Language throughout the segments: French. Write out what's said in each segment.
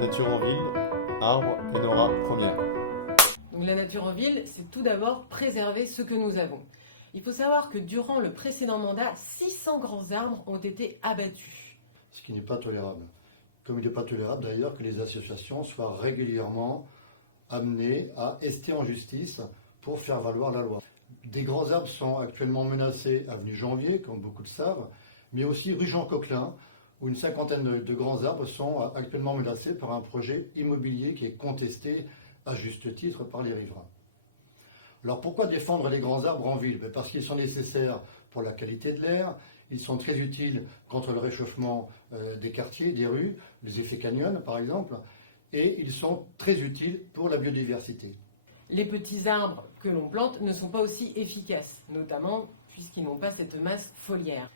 Nature en ville, arbre et Nora première. Donc la nature en ville, c'est tout d'abord préserver ce que nous avons. Il faut savoir que durant le précédent mandat, 600 grands arbres ont été abattus. Ce qui n'est pas tolérable. Comme il n'est pas tolérable d'ailleurs que les associations soient régulièrement amenées à ester en justice pour faire valoir la loi. Des grands arbres sont actuellement menacés avenue Janvier, comme beaucoup le savent, mais aussi rue Jean Coquelin, où une cinquantaine de grands arbres sont actuellement menacés par un projet immobilier qui est contesté à juste titre par les riverains. Alors pourquoi défendre les grands arbres en ville? Parce qu'ils sont nécessaires pour la qualité de l'air, ils sont très utiles contre le réchauffement des quartiers, des rues, les effets canyon par exemple, et ils sont très utiles pour la biodiversité. Les petits arbres que l'on plante ne sont pas aussi efficaces, notamment puisqu'ils n'ont pas cette masse foliaire.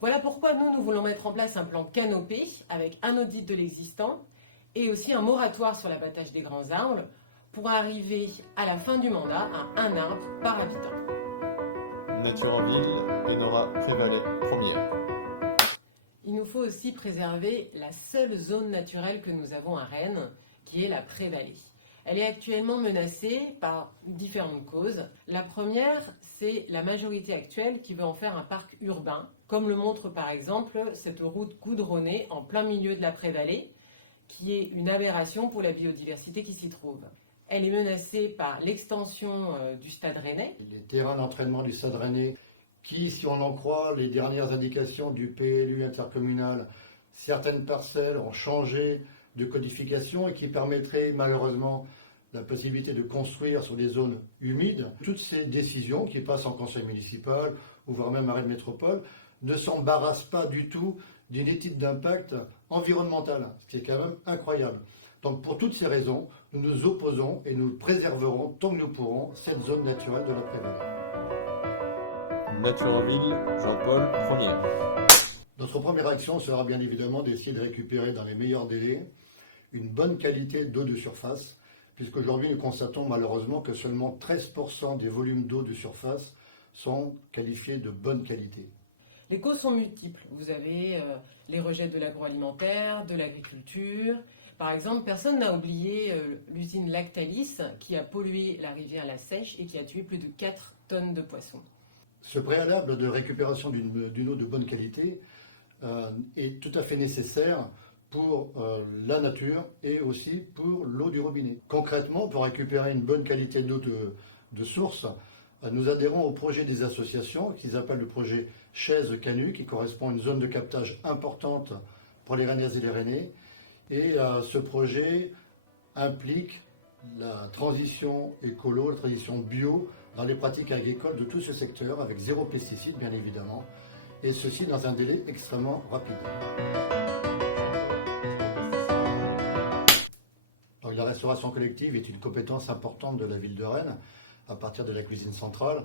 Voilà pourquoi nous voulons mettre en place un plan canopé avec un audit de l'existant et aussi un moratoire sur l'abattage des grands arbres pour arriver à la fin du mandat à un arbre par habitant. Nature en ville et Nora Prévalet première. Il nous faut aussi préserver la seule zone naturelle que nous avons à Rennes, qui est la Prévallée. Elle est actuellement menacée par différentes causes. La première, c'est la majorité actuelle qui veut en faire un parc urbain, comme le montre par exemple cette route goudronnée en plein milieu de la Prévallée, qui est une aberration pour la biodiversité qui s'y trouve. Elle est menacée par l'extension du Stade Rennais. Les terrains d'entraînement du Stade Rennais, qui, si on en croit les dernières indications du PLU intercommunal, certaines parcelles ont changé de codification et qui permettraient malheureusement la possibilité de construire sur des zones humides. Toutes ces décisions qui passent en conseil municipal ou voire même arrêt de métropole ne s'embarrassent pas du tout d'une étude d'impact environnemental, ce qui est quand même incroyable. Donc pour toutes ces raisons, nous nous opposons et nous préserverons tant que nous pourrons cette zone naturelle de la Prévallée. Nature en ville, Jean-Paul première. Notre première action sera bien évidemment d'essayer de récupérer dans les meilleurs délais une bonne qualité d'eau de surface, puisqu'aujourd'hui nous constatons malheureusement que seulement 13% des volumes d'eau de surface sont qualifiés de bonne qualité. Les causes sont multiples. Vous avez les rejets de l'agroalimentaire, de l'agriculture. Par exemple, personne n'a oublié l'usine Lactalis qui a pollué la rivière La Seiche et qui a tué plus de 4 tonnes de poissons. Ce préalable de récupération d'une eau de bonne qualité est tout à fait nécessaire pour la nature et aussi pour l'eau du robinet. Concrètement, pour récupérer une bonne qualité d'eau de source, nous adhérons au projet des associations qu'ils appellent le projet Chaise-Canu, qui correspond à une zone de captage importante pour les Rennaises et les Rennais. Et ce projet implique la transition écolo, la transition bio dans les pratiques agricoles de tout ce secteur, avec zéro pesticide bien évidemment, et ceci dans un délai extrêmement rapide. Donc, la restauration collective est une compétence importante de la ville de Rennes, à partir de la cuisine centrale,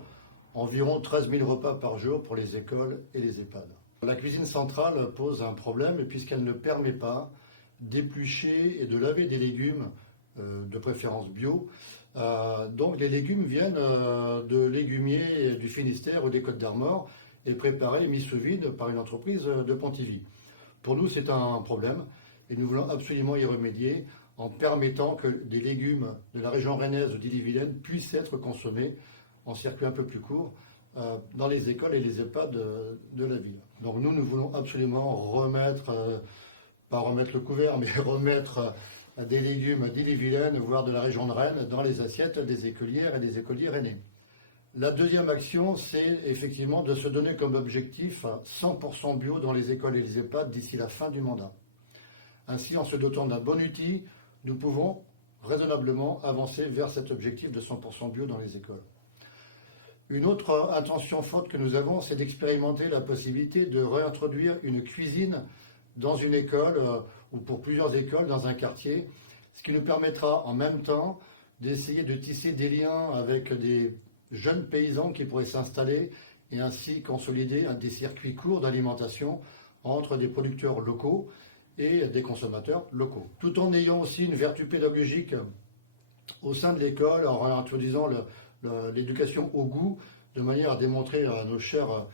environ 13 000 repas par jour pour les écoles et les EHPAD. La cuisine centrale pose un problème puisqu'elle ne permet pas d'éplucher et de laver des légumes, de préférence bio. Donc les légumes viennent de légumiers du Finistère ou des Côtes d'Armor et préparés, mis sous vide par une entreprise de Pontivy. Pour nous, c'est un problème et nous voulons absolument y remédier en permettant que des légumes de la région rennaise ou d'Ille-et-Vilaine puissent être consommés en circuit un peu plus court dans les écoles et les EHPAD de la ville. Donc nous voulons absolument remettre, pas remettre le couvert, mais remettre des légumes d'Ille-et-Vilaine, voire de la région de Rennes, dans les assiettes des écolières et des écoliers rennais. La deuxième action, c'est effectivement de se donner comme objectif 100% bio dans les écoles et les EHPAD d'ici la fin du mandat. Ainsi, en se dotant d'un bon outil, nous pouvons raisonnablement avancer vers cet objectif de 100% bio dans les écoles. Une autre intention forte que nous avons, c'est d'expérimenter la possibilité de réintroduire une cuisine dans une école ou pour plusieurs écoles dans un quartier, ce qui nous permettra en même temps d'essayer de tisser des liens avec des jeunes paysans qui pourraient s'installer et ainsi consolider des circuits courts d'alimentation entre des producteurs locaux et des consommateurs locaux. Tout en ayant aussi une vertu pédagogique au sein de l'école, en introduisant l'éducation au goût, de manière à démontrer à nos chers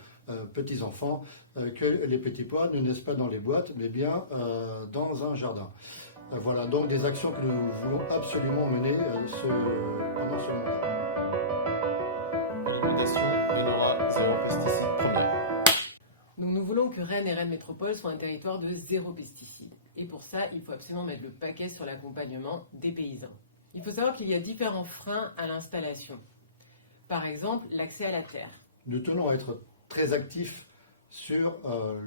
petits-enfants que les petits pois ne naissent pas dans les boîtes, mais bien dans un jardin. Voilà donc des actions que nous voulons absolument mener pendant ce mandat. Alimentation, il y aura 0 pesticides première. Donc nous voulons que Rennes et Rennes Métropole soient un territoire de 0 pesticides. Et pour ça, il faut absolument mettre le paquet sur l'accompagnement des paysans. Il faut savoir qu'il y a différents freins à l'installation. Par exemple, l'accès à la terre. Nous tenons à être très actifs sur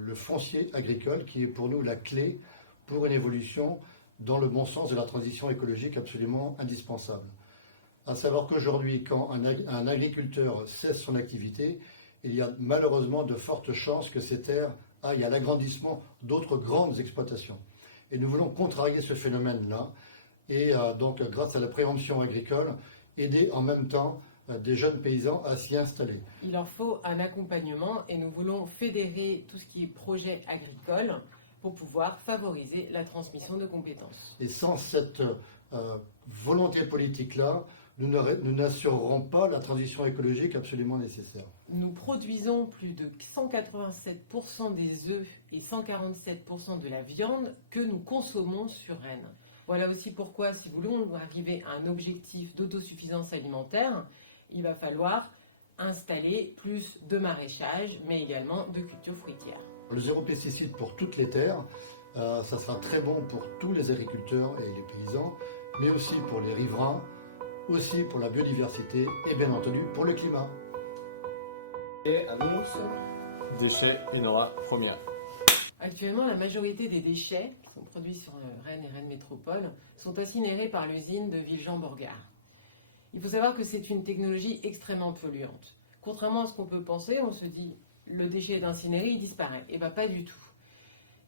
le foncier agricole qui est pour nous la clé pour une évolution dans le bon sens de la transition écologique absolument indispensable. À savoir qu'aujourd'hui, quand un agriculteur cesse son activité, il y a malheureusement de fortes chances que ces terres aillent à l'agrandissement d'autres grandes exploitations. Et nous voulons contrarier ce phénomène-là et donc grâce à la préemption agricole, aider en même temps des jeunes paysans à s'y installer. Il leur faut un accompagnement et nous voulons fédérer tout ce qui est projet agricole pour pouvoir favoriser la transmission de compétences. Et sans cette volonté politique-là, nous n'assurerons pas la transition écologique absolument nécessaire. Nous produisons plus de 187% des œufs et 147% de la viande que nous consommons sur Rennes. Voilà aussi pourquoi, si nous voulons arriver à un objectif d'autosuffisance alimentaire, il va falloir installer plus de maraîchage, mais également de cultures fruitières. Le 0 pesticide pour toutes les terres, ça sera très bon pour tous les agriculteurs et les paysans, mais aussi pour les riverains, aussi pour la biodiversité et bien entendu pour le climat. Et annonce, déchets, il y aura première. Actuellement, la majorité des déchets qui sont produits sur Rennes et Rennes Métropole sont incinérés par l'usine de Villejean-Borgard. Il faut savoir que c'est une technologie extrêmement polluante. Contrairement à ce qu'on peut penser, on se dit le déchet est incinéré, il disparaît. Et bien pas du tout.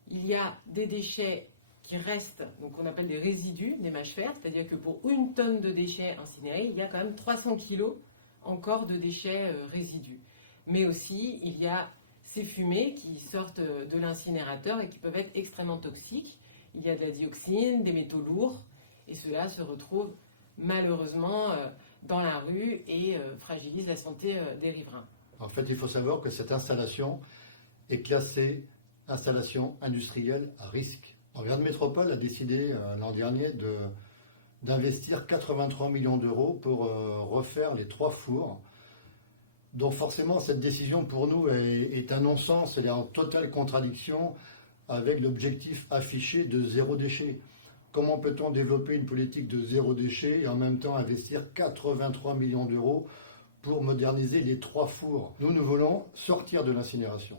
Il y a des déchets qui restent, donc on appelle des résidus, des mâches fer, c'est-à-dire que pour 1 tonne de déchets incinérés, il y a quand même 300 kilos encore de déchets résidus. Mais aussi, il y a ces fumées qui sortent de l'incinérateur et qui peuvent être extrêmement toxiques. Il y a de la dioxine, des métaux lourds, et cela se retrouve malheureusement dans la rue et fragilise la santé des riverains. En fait, il faut savoir que cette installation est classée installation industrielle à risque. Rennes Métropole a décidé l'an dernier d'investir 83 millions d'euros pour refaire les 3 fours. Donc forcément, cette décision pour nous est un non-sens, elle est en totale contradiction avec l'objectif affiché de 0 déchet. Comment peut-on développer une politique de 0 déchet et en même temps investir 83 millions d'euros pour moderniser les 3 fours? Nous voulons sortir de l'incinération.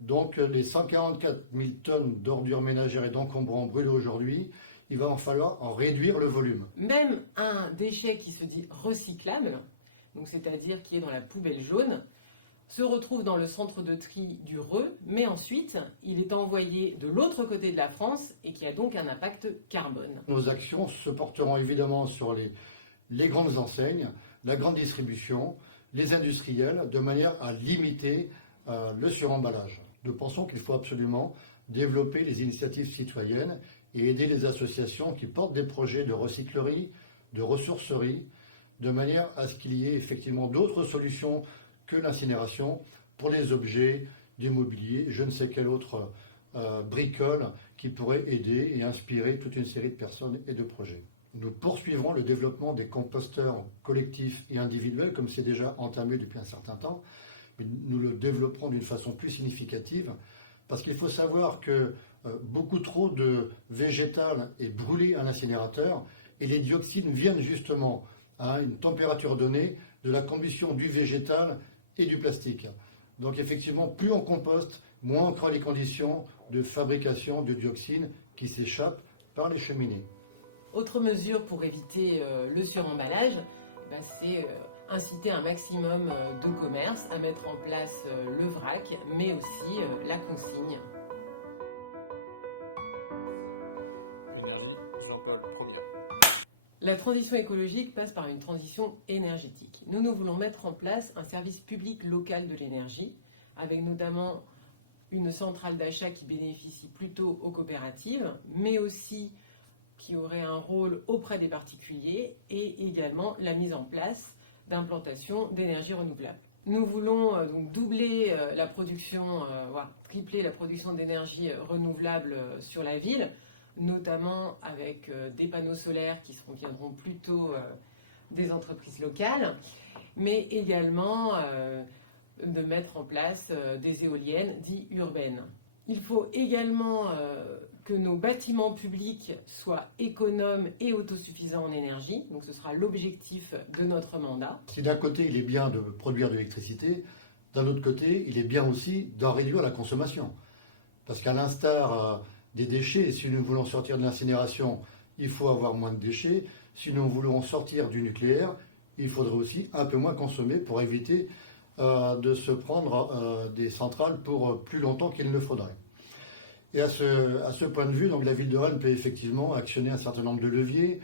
Donc les 144 000 tonnes d'ordures ménagères et d'encombrants brûlés aujourd'hui, il va en falloir en réduire le volume. Même un déchet qui se dit recyclable, donc c'est-à-dire qui est dans la poubelle jaune, se retrouve dans le centre de tri du Reux, mais ensuite il est envoyé de l'autre côté de la France et qui a donc un impact carbone. Nos actions se porteront évidemment sur les grandes enseignes, la grande distribution, les industriels, de manière à limiter le suremballage. Nous pensons qu'il faut absolument développer les initiatives citoyennes et aider les associations qui portent des projets de recyclerie, de ressourcerie, de manière à ce qu'il y ait effectivement d'autres solutions que l'incinération pour les objets, du mobilier, je ne sais quelle autre bricole qui pourrait aider et inspirer toute une série de personnes et de projets. Nous poursuivrons le développement des composteurs collectifs et individuels, comme c'est déjà entamé depuis un certain temps, mais nous le développerons d'une façon plus significative, parce qu'il faut savoir que beaucoup trop de végétal est brûlé à l'incinérateur, et les dioxines viennent justement à une température donnée de la combustion du végétal et du plastique. Donc effectivement, plus on composte, moins on crée les conditions de fabrication de dioxines qui s'échappent par les cheminées. Autre mesure pour éviter le suremballage, c'est inciter un maximum de commerces à mettre en place le vrac, mais aussi la consigne. La transition écologique passe par une transition énergétique. Nous voulons mettre en place un service public local de l'énergie, avec notamment une centrale d'achat qui bénéficie plutôt aux coopératives, mais aussi qui aurait un rôle auprès des particuliers, et également la mise en place d'implantations d'énergie renouvelable. Nous voulons donc doubler la production, voire tripler la production d'énergie renouvelable sur la ville, notamment avec des panneaux solaires qui viendront plutôt des entreprises locales, mais également de mettre en place des éoliennes dites urbaines. Il faut également que nos bâtiments publics soient économes et autosuffisants en énergie. Donc ce sera l'objectif de notre mandat. Si d'un côté il est bien de produire de l'électricité, d'un autre côté il est bien aussi d'en réduire la consommation. Parce qu'à l'instar des déchets, si nous voulons sortir de l'incinération, il faut avoir moins de déchets. Si nous voulons sortir du nucléaire, il faudrait aussi un peu moins consommer pour éviter de se prendre des centrales pour plus longtemps qu'il ne faudrait. Et à ce point de vue, donc, la ville de Rennes peut effectivement actionner un certain nombre de leviers,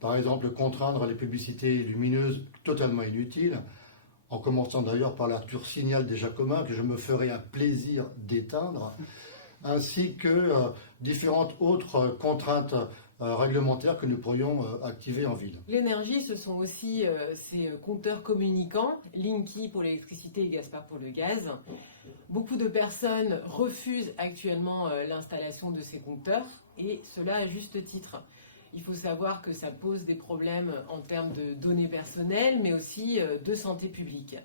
par exemple contraindre les publicités lumineuses totalement inutiles, en commençant d'ailleurs par la tour Signal des Jacobins, que je me ferai un plaisir d'éteindre, ainsi que différentes autres contraintes réglementaires que nous pourrions activer en ville. L'énergie, ce sont aussi ces compteurs communicants, Linky pour l'électricité et Gaspard pour le gaz. Beaucoup de personnes refusent actuellement l'installation de ces compteurs, et cela à juste titre. Il faut savoir que ça pose des problèmes en termes de données personnelles, mais aussi de santé publique.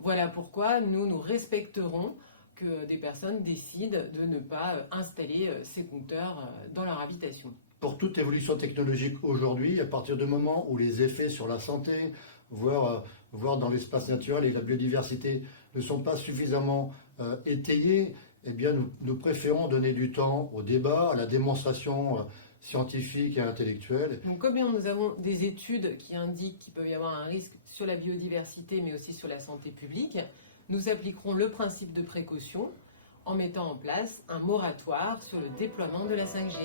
Voilà pourquoi nous respecterons que des personnes décident de ne pas installer ces compteurs dans leur habitation. Pour toute évolution technologique aujourd'hui, à partir du moment où les effets sur la santé, voire dans l'espace naturel et la biodiversité ne sont pas suffisamment étayés, eh bien nous préférons donner du temps au débat, à la démonstration scientifique et intellectuelle. Donc, comme nous avons des études qui indiquent qu'il peut y avoir un risque sur la biodiversité, mais aussi sur la santé publique, nous appliquerons le principe de précaution en mettant en place un moratoire sur le déploiement de la 5G.